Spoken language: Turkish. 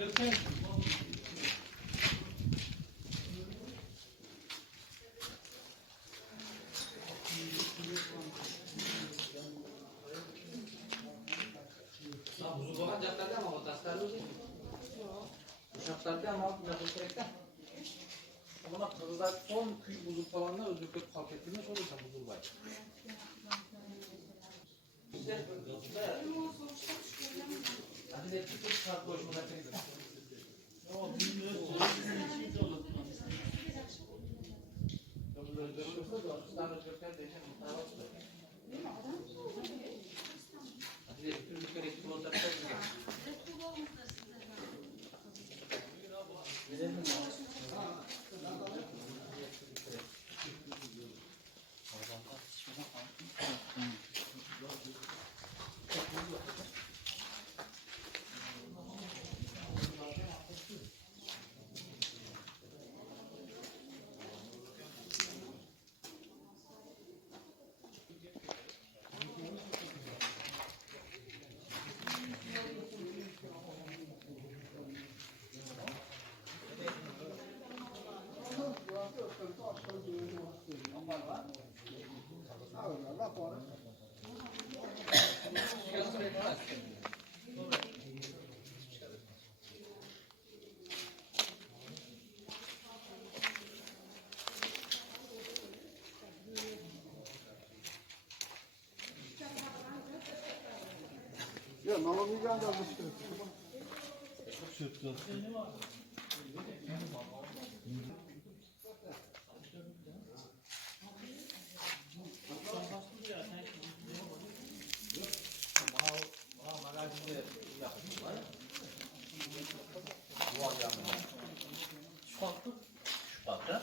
Ama kızlar son küy buzul falanla özürlük fark ettiğinde sorursan buzul var. Hadi de küçük saat boşluğuna çektim. Ya nalamayacağım da almıştır. Şubat'ta